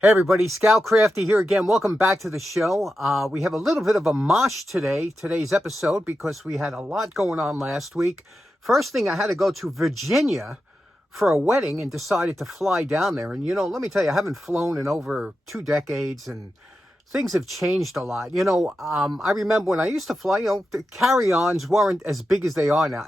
Hey everybody, Scout Crafty here again. Welcome back to the show. We have a little bit of a mosh today's episode, because we had a lot going on last week. First thing, I had to go to Virginia for a wedding and decided to fly down there. And let me tell you, I haven't flown in over 2 decades, and things have changed a lot. I remember when I used to fly, the carry-ons weren't as big as they are now.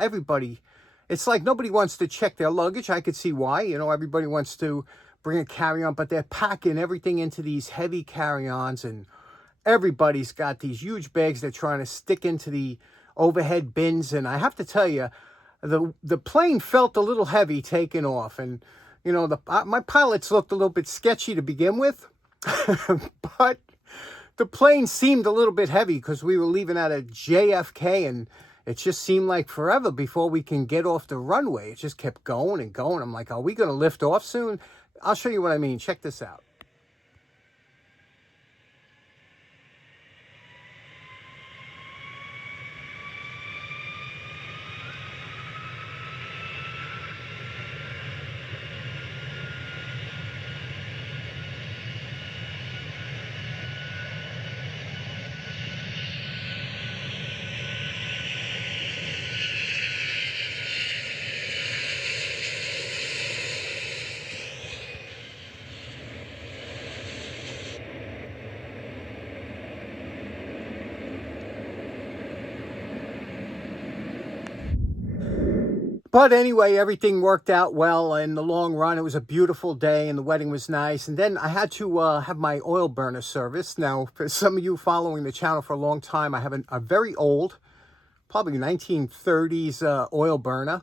It's like nobody wants to check their luggage. I could see why. Everybody wants to bring a carry-on, but they're packing everything into these heavy carry-ons, and everybody's got these huge bags they're trying to stick into the overhead bins. And I have to tell you, the plane felt a little heavy taking off, and my pilots looked a little bit sketchy to begin with, but the plane seemed a little bit heavy because we were leaving out of JFK, and it just seemed like forever before we can get off the runway. It just kept going and going. I'm like, are we going to lift off soon? I'll show you what I mean. Check this out. But anyway, everything worked out well in the long run. It was a beautiful day, and the wedding was nice. And then I had to have my oil burner service. Now, for some of you following the channel for a long time, I have a very old, probably 1930s oil burner.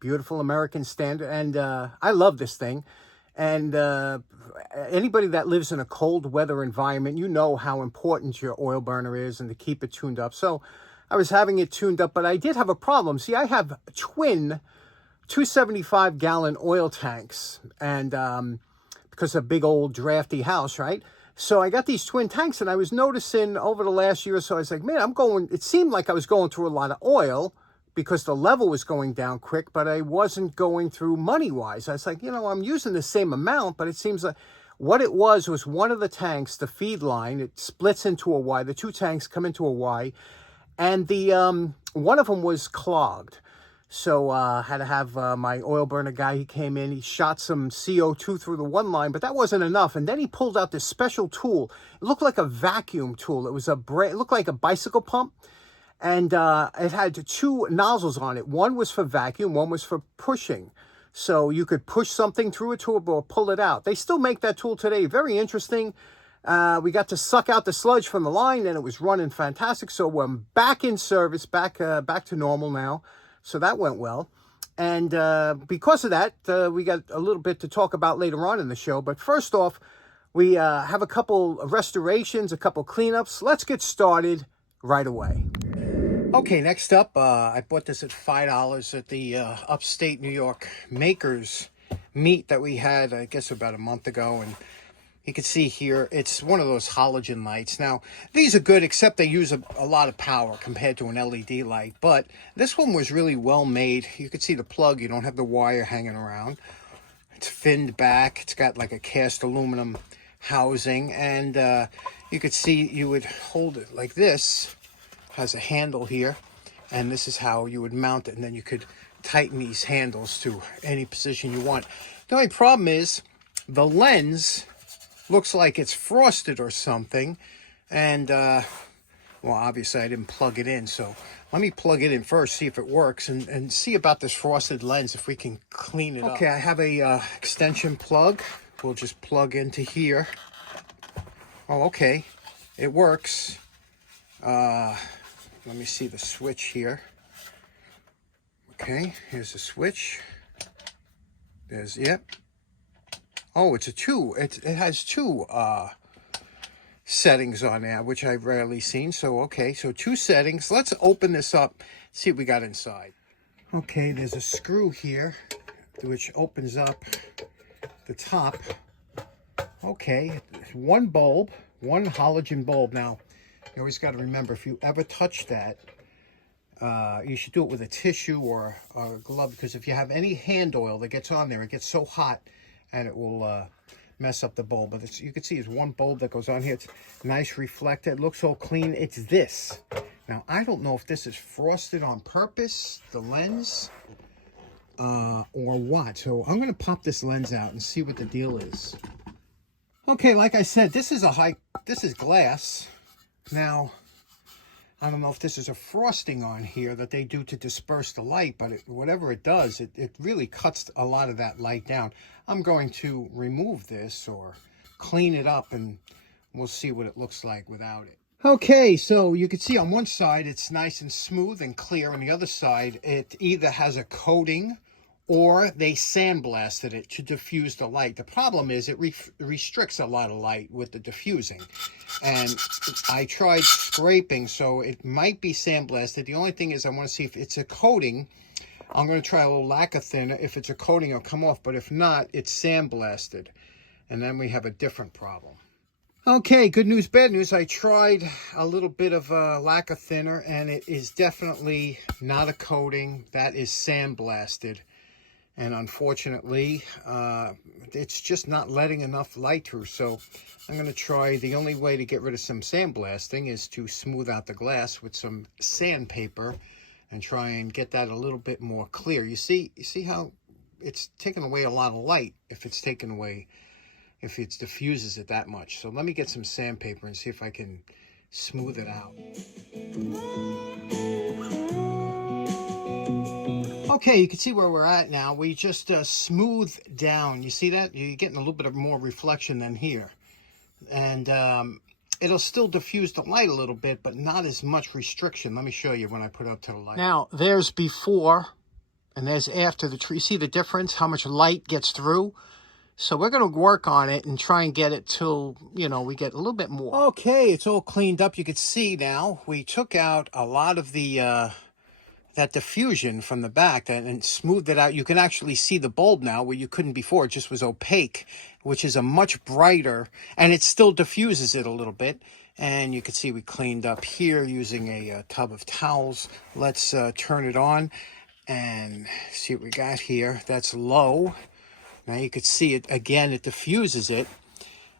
Beautiful American standard. And I love this thing. And anybody that lives in a cold weather environment, you know how important your oil burner is and to keep it tuned up. So I was having it tuned up, but I did have a problem. See, I have twin 275-gallon oil tanks, and because of a big old drafty house, right? So I got these twin tanks, and I was noticing over the last year or so, I was like, man, it seemed like I was going through a lot of oil because the level was going down quick, but I wasn't going through money-wise. I was like, I'm using the same amount, but it seems like what it was one of the tanks, the feed line, it splits into a Y. The two tanks come into a Y, and the one of them was clogged. So I had to have my oil burner guy, he came in, he shot some CO2 through the one line, but that wasn't enough. And then he pulled out this special tool. It looked like a vacuum tool. It looked like a bicycle pump. And it had two nozzles on it. One was for vacuum, one was for pushing. So you could push something through a tube or pull it out. They still make that tool today. Very interesting. We got to suck out the sludge from the line, and it was running fantastic. So we're back in service, back to normal now. So that went well. And because of that, we got a little bit to talk about later on in the show. But first off, we have a couple of restorations, a couple cleanups. Let's get started right away. Okay, next up, I bought this at $5 at the upstate New York Makers meet that we had, I guess, about a month ago. And you can see here, it's one of those halogen lights. Now, these are good, except they use a lot of power compared to an LED light. But this one was really well made. You can see the plug. You don't have the wire hanging around. It's finned back. It's got like a cast aluminum housing. And you could see you would hold it like this. Has a handle here, and this is how you would mount it, and then you could tighten these handles to any position you want. The only problem is the lens looks like it's frosted or something, and well, obviously I didn't plug it in, so let me plug it in first, see if it works, and see about this frosted lens, if we can clean it up. Okay, I have a extension plug. We'll just plug into here. Oh, okay, it works. Let me see the switch here. Okay, here's the switch. Yep. Oh, it's a two. It has two settings on there, which I've rarely seen. So, okay, so two settings. Let's open this up, see what we got inside. Okay, there's a screw here, which opens up the top. Okay, one bulb, one halogen bulb. Now, you always got to remember, if you ever touch that, you should do it with a tissue or a glove, because if you have any hand oil that gets on there, it gets so hot and it will mess up the bulb. But it's, you can see it's one bulb that goes on here. It's nice reflector. It looks all clean. It's this. Now, I don't know if this is frosted on purpose, the lens, or what. So I'm going to pop this lens out and see what the deal is. Okay, like I said, this is glass. Now, I don't know if this is a frosting on here that they do to disperse the light, but whatever it does, it really cuts a lot of that light down. I'm going to remove this or clean it up, and we'll see what it looks like without it. Okay, so you can see on one side it's nice and smooth and clear. On the other side, it either has a coating or they sandblasted it to diffuse the light. The problem is it restricts a lot of light with the diffusing. And I tried scraping, so it might be sandblasted. The only thing is I want to see if it's a coating. I'm going to try a little lacquer thinner. If it's a coating, it'll come off. But if not, it's sandblasted. And then we have a different problem. Okay, good news, bad news. I tried a little bit of lacquer thinner, and it is definitely not a coating. That is sandblasted. And unfortunately, it's just not letting enough light through. So I'm going to try, the only way to get rid of some sandblasting is to smooth out the glass with some sandpaper and try and get that a little bit more clear. You see how it's taking away a lot of light if it's taken away, if it diffuses it that much. So let me get some sandpaper and see if I can smooth it out. Okay, you can see where we're at now. We just smoothed down. You see that? You're getting a little bit of more reflection than here. And it'll still diffuse the light a little bit, but not as much restriction. Let me show you when I put it up to the light. Now, there's before and there's after the tree. See the difference? How much light gets through? So we're going to work on it and try and get it till, you know, we get a little bit more. Okay, it's all cleaned up. You can see now we took out a lot of the that diffusion from the back and smoothed it out. You can actually see the bulb now where you couldn't before. It just was opaque, which is a much brighter, and it still diffuses it a little bit. And you can see we cleaned up here using a tub of towels. Let's turn it on and see what we got here. That's low. Now you could see it again, it diffuses it,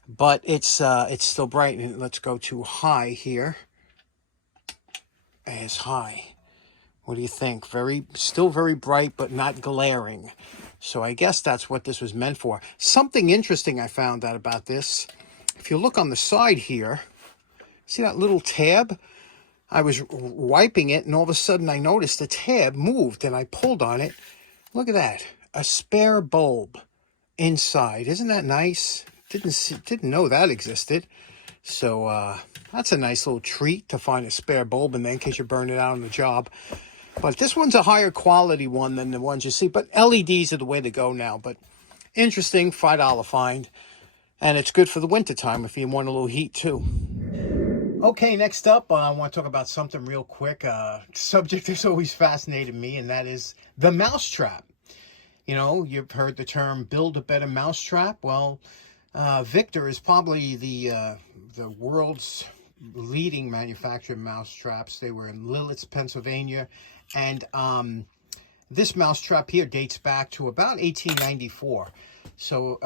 but it's still bright. And let's go to high here. As high. What do you think? Still very bright, but not glaring. So I guess that's what this was meant for. Something interesting I found out about this. If you look on the side here, see that little tab? I was wiping it, and all of a sudden I noticed the tab moved, and I pulled on it. Look at that. A spare bulb inside. Isn't that nice? Didn't know that existed. So that's a nice little treat to find a spare bulb in there in case you burn it out on the job. But this one's a higher quality one than the ones you see. But LEDs are the way to go now. But interesting, $5 find. And it's good for the wintertime if you want a little heat too. Okay, next up, I want to talk about something real quick. Subject that's always fascinated me, and that is the mousetrap. You know, you've heard the term build a better mousetrap. Well, Victor is probably the world's leading manufacturer of mousetraps. They were in Lilletts, Pennsylvania. And this mousetrap here dates back to about 1894. So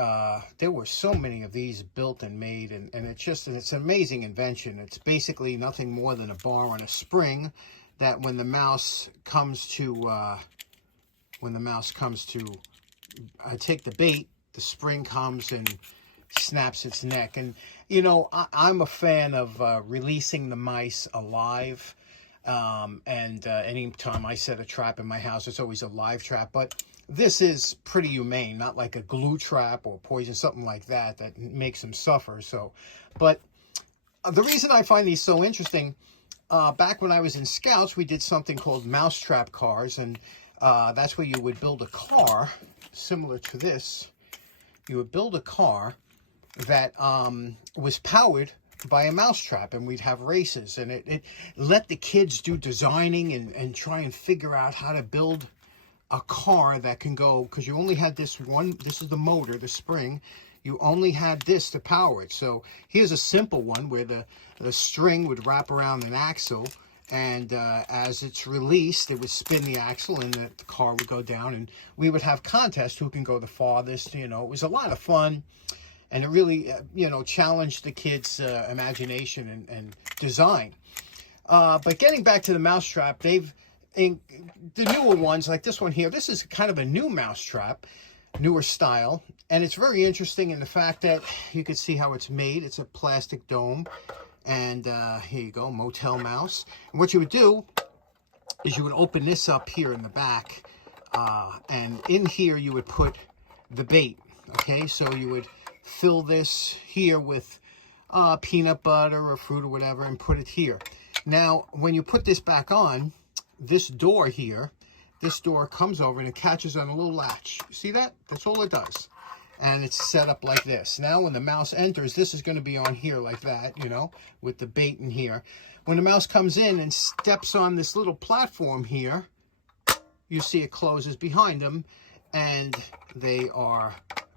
there were so many of these built and made, and it's an amazing invention. It's basically nothing more than a bar on a spring that when the mouse comes to take the bait, the spring comes and snaps its neck. And you know, I'm a fan of releasing the mice alive. Any time I set a trap in my house, it's always a live trap. But this is pretty humane, not like a glue trap or poison, something like that makes them suffer. So, but the reason I find these so interesting, back when I was in Scouts, we did something called mousetrap cars, and that's where you would build a car similar to this. You would build a car that was powered by a mousetrap, and we'd have races, and it let the kids do designing and try and figure out how to build a car that can go, because you only had this one. This is the motor, the spring. You only had this to power it. So here's a simple one where the string would wrap around an axle, and as it's released, it would spin the axle, and the car would go down, and we would have contests who can go the farthest. You know, it was a lot of fun. And it really, challenged the kids' imagination and design. But getting back to the mousetrap, the newer ones, like this one here, this is kind of a new mousetrap, newer style. And it's very interesting in the fact that you can see how it's made. It's a plastic dome. And here you go, motel mouse. And what you would do is you would open this up here in the back. And in here you would put the bait. Okay, so you would fill this here with peanut butter or fruit or whatever and put it here. Now, when you put this back on, this door here, this door comes over and it catches on a little latch. See that? That's all it does. And it's set up like this. Now, when the mouse enters, this is going to be on here like that, with the bait in here. When the mouse comes in and steps on this little platform here, you see it closes behind them, and they are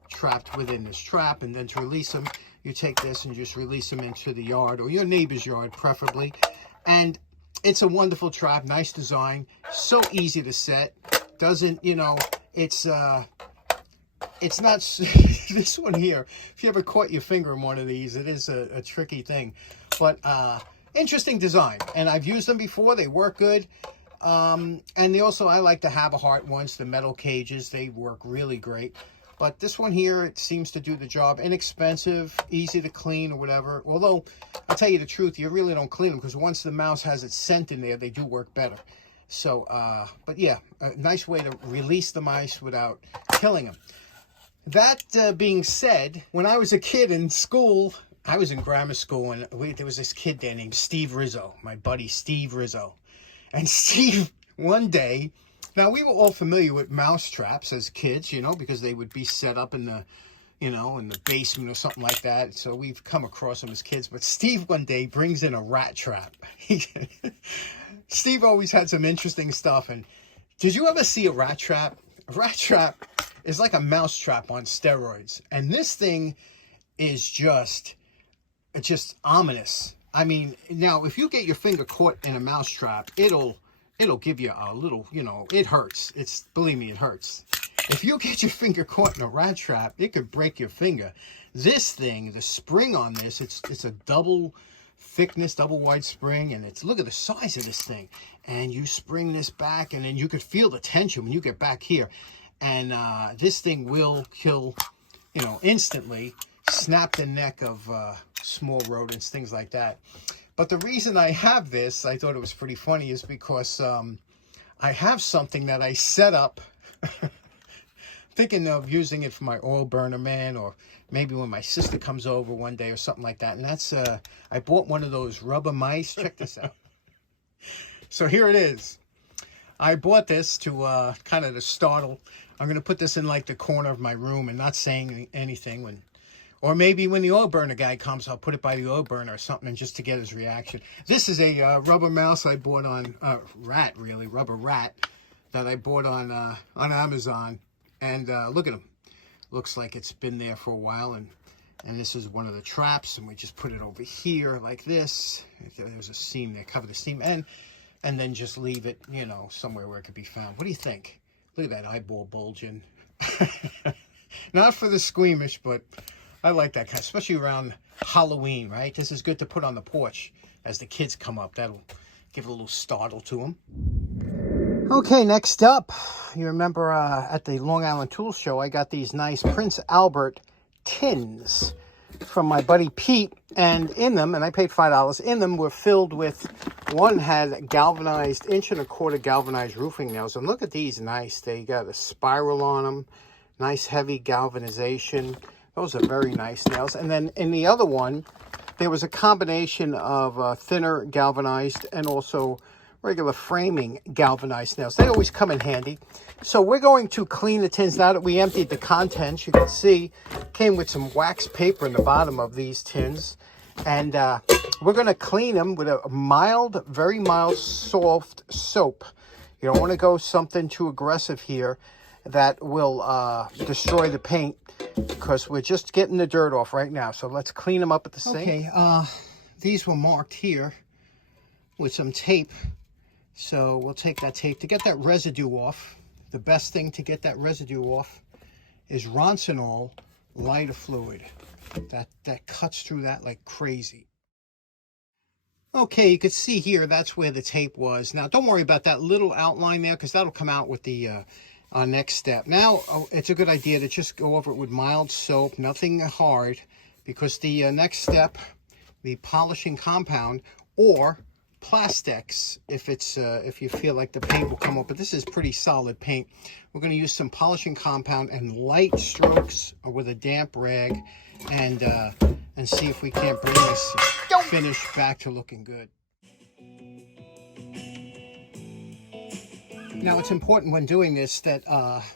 trapped within this trap. And then to release them, you take this and just release them into the yard, or your neighbor's yard preferably. And it's a wonderful trap, nice design, so easy to set. Doesn't, it's not this one here. If you ever caught your finger in one of these, it is a tricky thing. But interesting design, and I've used them before. They work good. And they also, I like the Have-A-Heart ones, the metal cages. They work really great. But this one here, it seems to do the job. Inexpensive, easy to clean or whatever. Although, I'll tell you the truth, you really don't clean them, because once the mouse has its scent in there, they do work better. So, but yeah, a nice way to release the mice without killing them. That being said, when I was a kid in school, I was in grammar school, and there was this kid there named Steve Rizzo, my buddy Steve Rizzo. And Steve, one day, now we were all familiar with mouse traps as kids, because they would be set up in the, in the basement or something like that. So we've come across them as kids. But Steve one day brings in a rat trap. Steve always had some interesting stuff. And did you ever see a rat trap? A rat trap is like a mouse trap on steroids. And this thing is just ominous. I mean, now, if you get your finger caught in a mouse trap, it'll give you a little, it hurts. Believe me, it hurts. If you get your finger caught in a rat trap, it could break your finger. This thing, the spring on this, it's a double thickness, double wide spring, and look at the size of this thing. And you spring this back, and then you could feel the tension when you get back here. And this thing will kill, instantly, snap the neck of small rodents, things like that. But the reason I have this, I thought it was pretty funny, is because I have something that I set up, thinking of using it for my oil burner man, or maybe when my sister comes over one day or something like that. And that's, I bought one of those rubber mice. Check this out. So here it is. I bought this to kind of to startle. I'm going to put this in like the corner of my room and not saying anything or maybe when the oil burner guy comes, I'll put it by the oil burner or something just to get his reaction. This is a rubber mouse I bought on, rubber rat that I bought on Amazon. And look at him. Looks like it's been there for a while. And this is one of the traps. And we just put it over here like this. There's a seam there, cover the seam. And then just leave it, somewhere where it could be found. What do you think? Look at that eyeball bulging. Not for the squeamish, but I like that kind, especially around Halloween, right? This is good to put on the porch as the kids come up. That'll give a little startle to them. Okay, next up, you remember at the Long Island Tool Show, I got these nice Prince Albert tins from my buddy Pete. And in them, and I paid $5, in them were filled with, one had galvanized, 1.25" galvanized roofing nails. And look at these, nice. They got a spiral on them, nice heavy galvanization. Those are very nice nails. And then in the other one, there was a combination of thinner galvanized and also regular framing galvanized nails. They always come in handy. So we're going to clean the tins now that we emptied the contents. You can see, came with some wax paper in the bottom of these tins. And we're going to clean them with a mild, very mild, soft soap. You don't want to go something too aggressive here that will destroy the paint, because we're just getting the dirt off right now. So let's clean them up at the sink. Okay, these were marked here with some tape. So we'll take that tape to get that residue off. The best thing to get that residue off is Ronsonol lighter fluid. That cuts through that like crazy. Okay, you can see here, that's where the tape was. Now, don't worry about that little outline there, because that'll come out with the next step. Now, it's a good idea to just go over it with mild soap, nothing hard, because the next step, the polishing compound, or plastics, if you feel like the paint will come up, but this is pretty solid paint. We're going to use some polishing compound and light strokes with a damp rag, and see if we can't bring this finish back to looking good. Now, it's important when doing this that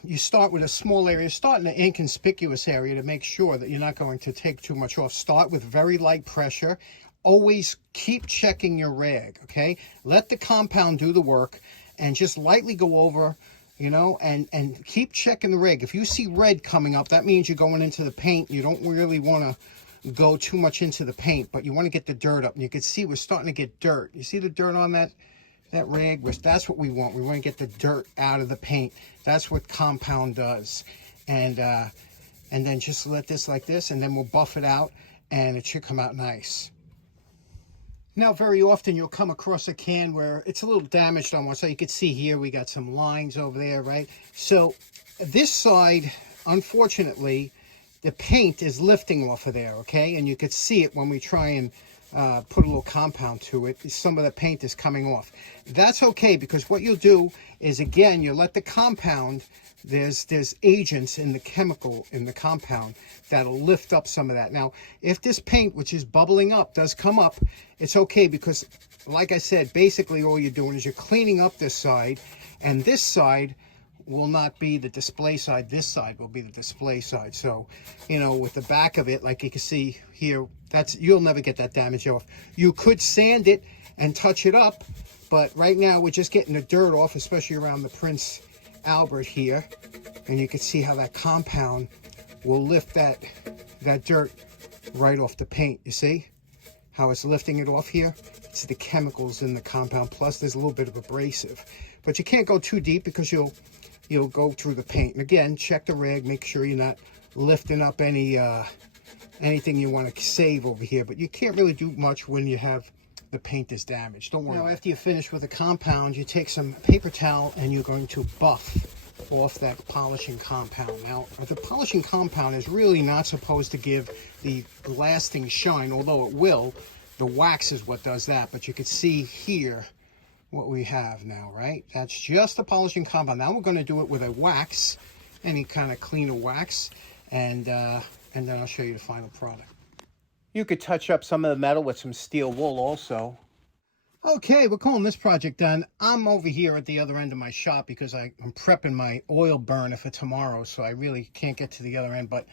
you start with a small area, start in an inconspicuous area to make sure that you're not going to take too much off. Start with very light pressure. Always keep checking your rag, okay? Let the compound do the work and just lightly go over, you know, and keep checking the rag. If you see red coming up, that means you're going into the paint. You don't really want to go too much into the paint, but you want to get the dirt up. And you can see we're starting to get dirt. You see the dirt on that rag? That's what we want. We want to get the dirt out of the paint. That's what compound does. And then just let this like this, and then we'll buff it out, and it should come out nice. Now, very often you'll come across a can where it's a little damaged on one. So you can see here we got some lines over there, right? So this side, unfortunately, the paint is lifting off of there, okay? And you could see it when we try and put a little compound to it. Some of the paint is coming off. That's okay, because what you'll do is, again, you let the compound, there's agents in the chemical in the compound that'll lift up some of that. Now, if this paint, which is bubbling up, does come up, it's okay, because like I said, basically all you're doing is you're cleaning up this side, and this side will not be the display side. This side will be the display side. So, you know, with the back of it, like you can see here, you'll never get that damage off. You could sand it and touch it up, but right now we're just getting the dirt off, especially around the Prince Albert here. And you can see how that compound will lift that dirt right off the paint. You see how it's lifting it off here? It's the chemicals in the compound, plus there's a little bit of abrasive. But you can't go too deep, because you'll go through the paint. And again, check the rag, make sure you're not lifting up anything you want to save over here. But you can't really do much when you have the paint is damaged. Don't worry. Now, after you finish with the compound, you take some paper towel and you're going to buff off that polishing compound. Now, the polishing compound is really not supposed to give the lasting shine, although it will. The wax is what does that. But you can see here what we have now, right? That's just the polishing compound. Now we're going to do it with a wax, any kind of cleaner wax, and then I'll show you the final product. You could touch up some of the metal with some steel wool also. Okay, we're calling this project done. I'm over here at the other end of my shop because I'm prepping my oil burner for tomorrow, so I really can't get to the other end. But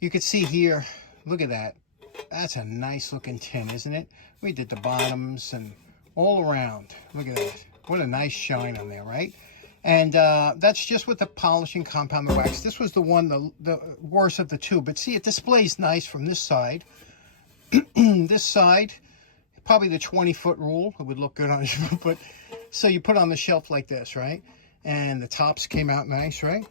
you can see here, look at that. That's a nice looking tin, isn't it? We did the bottoms and all around. Look at that. What a nice shine on there, right? And that's just with the polishing compound, the wax. This was the one, the worst of the two. But see, it displays nice from this side. This side, probably the 20-foot rule. It would look good on you. But so you put on the shelf like this, right? And the tops came out nice, right?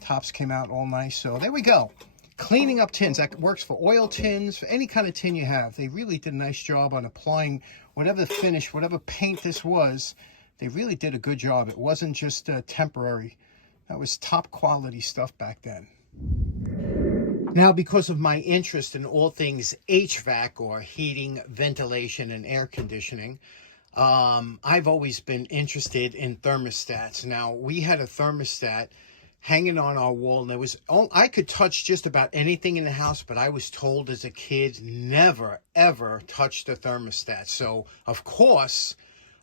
Tops came out all nice. So there we go. Cleaning up tins. That works for oil tins, for any kind of tin you have. They really did a nice job on applying whatever finish, whatever paint this was. They really did a good job. It wasn't just temporary. That was top quality stuff back then. Now, because of my interest in all things HVAC, or heating, ventilation, and air conditioning, I've always been interested in thermostats. Now, we had a thermostat hanging on our wall, and there was, I could touch just about anything in the house, but I was told as a kid, never, ever touch the thermostat. So, of course,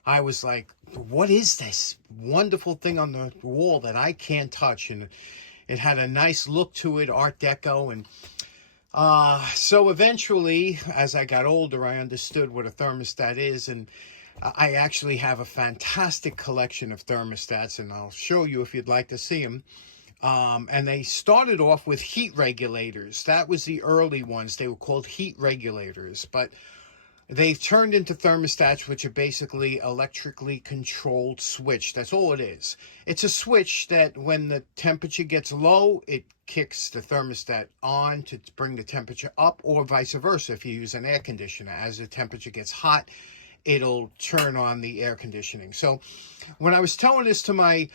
I was like, what is this wonderful thing on the wall that I can't touch? And it had a nice look to it, Art Deco. And so eventually, as I got older, I understood what a thermostat is. And I actually have a fantastic collection of thermostats, and I'll show you if you'd like to see them. And they started off with heat regulators. That was the early ones. They were called heat regulators. But they've turned into thermostats, which are basically electrically controlled switch. That's all it is. It's a switch that when the temperature gets low, it kicks the thermostat on to bring the temperature up, or vice versa. If you use an air conditioner, as the temperature gets hot, it'll turn on the air conditioning. So when I was telling this to my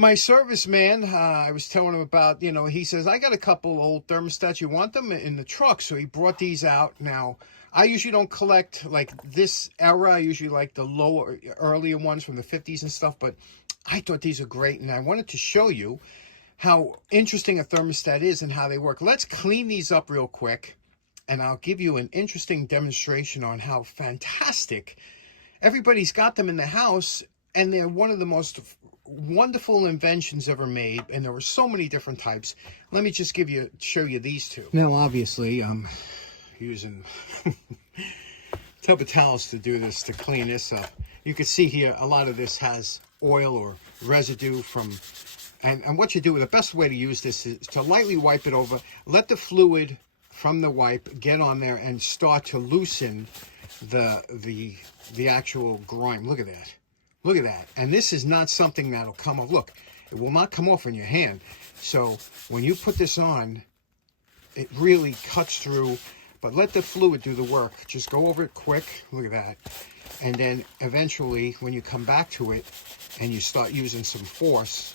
serviceman, I was telling him about, he says, I got a couple old thermostats. You want them in the truck? So he brought these out. Now, I usually don't collect like this era. I usually like the lower, earlier ones from the 50s and stuff. But I thought these are great. And I wanted to show you how interesting a thermostat is and how they work. Let's clean these up real quick. And I'll give you an interesting demonstration on how fantastic everybody's got them in the house. And they're one of the most wonderful inventions ever made, and there were so many different types. Let me just show you these two. Now, obviously, I'm using tub of towels to do this, to clean this up. You can see here a lot of this has oil or residue from, and what you do, the best way to use this is to lightly wipe it over, let the fluid from the wipe get on there and start to loosen the actual grime. Look at that. Look at that. And this is not something that'll come off. Look, it will not come off in your hand. So when you put this on, it really cuts through, but let the fluid do the work. Just go over it quick. Look at that. And then eventually when you come back to it and you start using some force,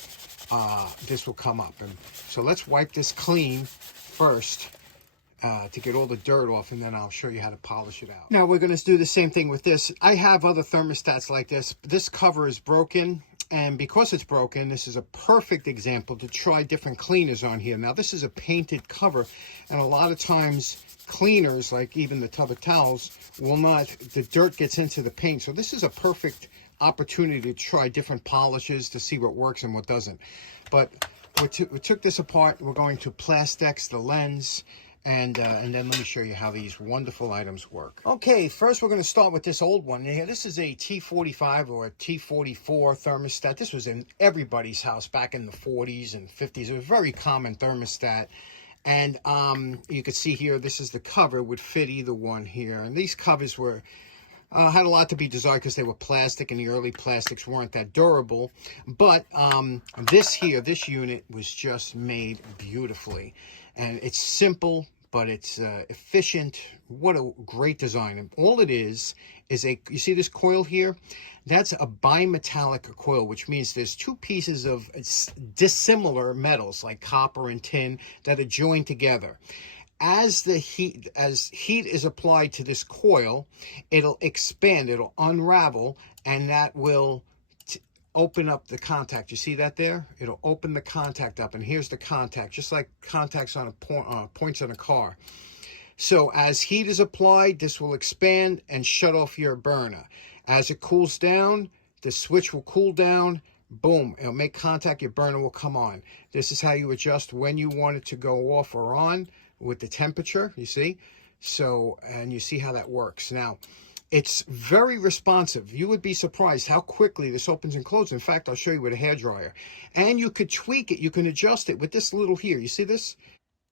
this will come up. And so let's wipe this clean first to get all the dirt off, and then I'll show you how to polish it out. Now we're going to do the same thing with this. I have other thermostats like this. This cover is broken, and because it's broken, this is a perfect example to try different cleaners on here. Now this is a painted cover, and a lot of times cleaners, like even the tub of towels, will not, the dirt gets into the paint. So this is a perfect opportunity to try different polishes to see what works and what doesn't. But we took this apart. We're going to Plastex the lens, and then let me show you how these wonderful items work. Okay, first we're going to start with this old one here. This is a T45 or a T44 thermostat. This was in everybody's house back in the 40s and 50s. It was a very common thermostat. And you can see here, this is the cover, would fit either one here. And these covers were had a lot to be desired because they were plastic, and the early plastics weren't that durable. But this unit was just made beautifully. And it's simple, but it's efficient. What a great design. And all it is you see this coil here? That's a bimetallic coil, which means there's two pieces of dissimilar metals like copper and tin that are joined together. As heat is applied to this coil, it'll expand, it'll unravel, and that will open up the contact. You see that there? It'll open the contact up, and here's the contact, just like contacts on points on a car. So as heat is applied, this will expand and shut off your burner. As it cools down, the switch will cool down. Boom, it'll make contact, your burner will come on. This is how you adjust when you want it to go off or on with the temperature, you see? So, and you see how that works. Now, it's very responsive. You would be surprised how quickly this opens and closes. In fact, I'll show you with a hairdryer. And you could tweak it, you can adjust it with this little here. You see this?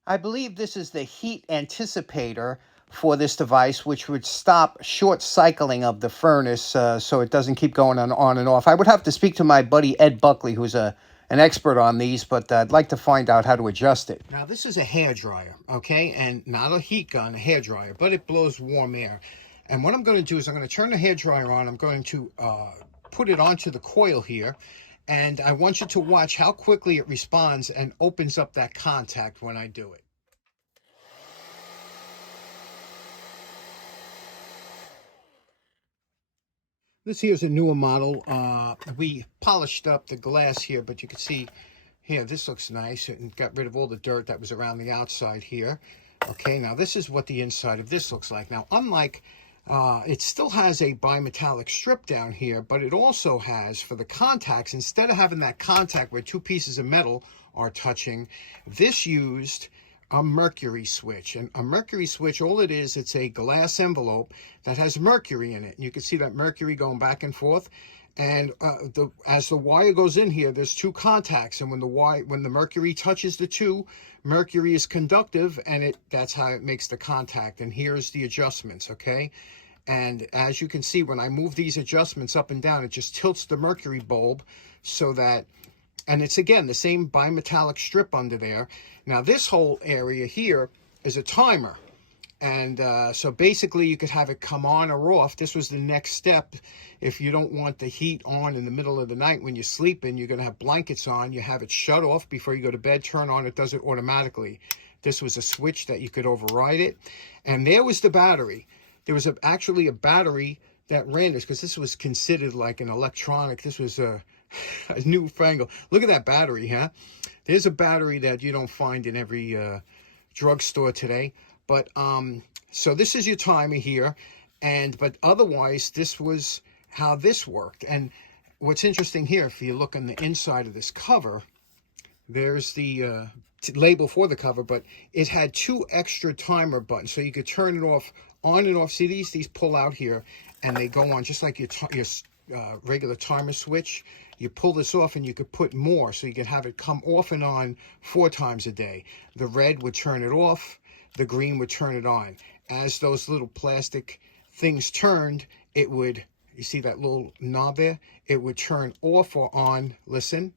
I believe this is the heat anticipator for this device, which would stop short cycling of the furnace so it doesn't keep going on and off. I would have to speak to my buddy Ed Buckley, who's an expert on these, but I'd like to find out how to adjust it. Now, this is a hairdryer, okay? And not a heat gun, a hairdryer, but it blows warm air. And what I'm going to do is I'm going to turn the hairdryer on. I'm going to put it onto the coil here. And I want you to watch how quickly it responds and opens up that contact when I do it. This here is a newer model. We polished up the glass here, but you can see here, this looks nice. And got rid of all the dirt that was around the outside here. Okay, now this is what the inside of this looks like. Now, unlike, it still has a bimetallic strip down here, but it also has, for the contacts, instead of having that contact where two pieces of metal are touching, this used a mercury switch. And a mercury switch, all it is, it's a glass envelope that has mercury in it. And you can see that mercury going back and forth. And as the wire goes in here, there's two contacts. And when the mercury touches the two, mercury is conductive, and that's how it makes the contact. And here's the adjustments, okay? And as you can see, when I move these adjustments up and down, it just tilts the mercury bulb so that, and it's again the same bimetallic strip under there. Now this whole area here is a timer. And so basically you could have it come on or off. This was the next step. If you don't want the heat on in the middle of the night when you're sleeping, you're going to have blankets on. You have it shut off before you go to bed, turn on, it does it automatically. This was a switch that you could override it. And there was the battery. There was actually a battery that ran this, because this was considered like an electronic. This was a newfangled. Look at that battery, huh? There's a battery that you don't find in every drugstore today. But so this is your timer here, but otherwise this was how this worked. And what's interesting here, if you look on the inside of this cover, there's the label for the cover, but it had 2 extra timer buttons, so you could turn it off, on and off. See, these pull out here, and they go on just like your regular timer switch. You pull this off, and you could put more, so you could have it come off and on 4 times a day. The red would turn it off. The green would turn it on. As those little plastic things turned, it would, you see that little knob there? It would turn off or on. Listen.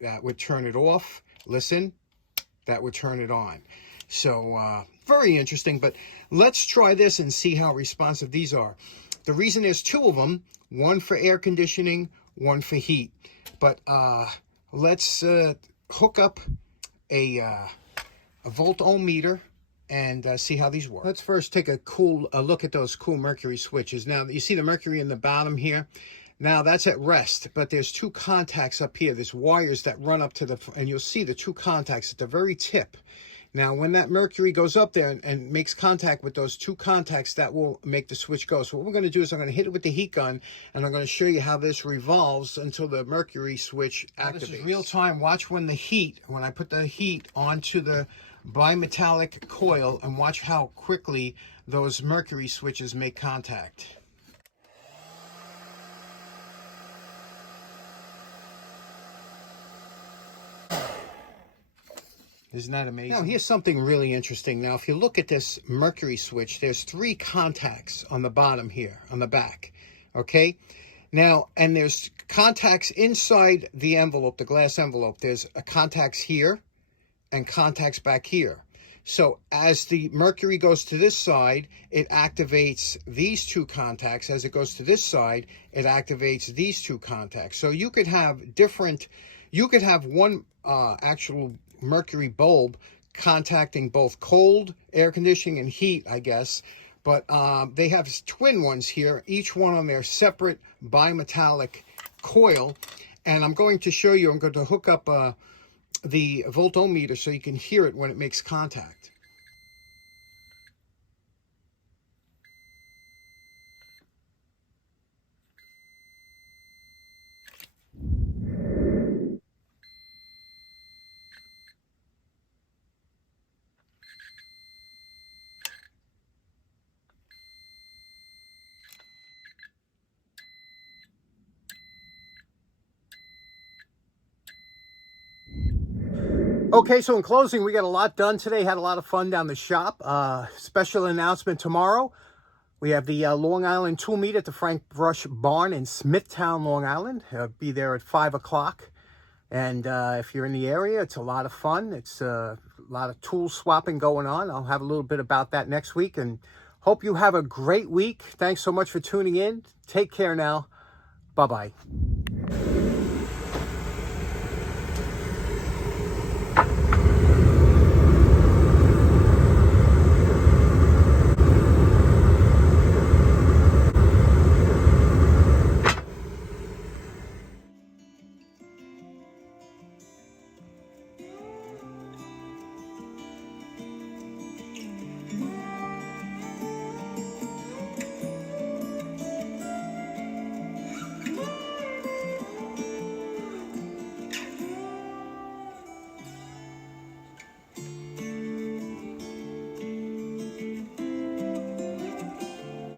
That would turn it off. Listen. That would turn it on. So, very interesting. But let's try this and see how responsive these are. The reason there's 2 of them, one for air conditioning, one for heat. But let's hook up a volt-ohm-meter and see how these work. Let's first take a look at those cool mercury switches. Now, you see the mercury in the bottom here? Now, that's at rest, but there's 2 contacts up here. There's wires that run up to and you'll see the 2 contacts at the very tip. Now, when that mercury goes up there and makes contact with those 2 contacts, that will make the switch go. So what we're going to do is I'm going to hit it with the heat gun, and I'm going to show you how this revolves until the mercury switch activates. This is real time. Watch when I put the heat onto the bimetallic coil, and watch how quickly those mercury switches make contact. Isn't that amazing? Now, here's something really interesting. Now, if you look at this mercury switch, there's 3 contacts on the bottom here, on the back, okay? Now, and there's contacts inside the envelope, the glass envelope. There's contacts here and contacts back here. So as the mercury goes to this side, it activates these 2 contacts. As it goes to this side, it activates these 2 contacts. So you could have one actual mercury bulb contacting both cold, air conditioning, and heat, I guess. But they have twin ones here, each one on their separate bimetallic coil. And I'm going to show you, I'm going to hook up the volt-ohm-meter so you can hear it when it makes contact. Okay, so in closing, we got a lot done today. Had a lot of fun down the shop. Special announcement tomorrow. We have the Long Island Tool Meet at the Frank Brush Barn in Smithtown, Long Island. Be there at 5 o'clock. And if you're in the area, it's a lot of fun. It's a lot of tool swapping going on. I'll have a little bit about that next week. And hope you have a great week. Thanks so much for tuning in. Take care now. Bye-bye.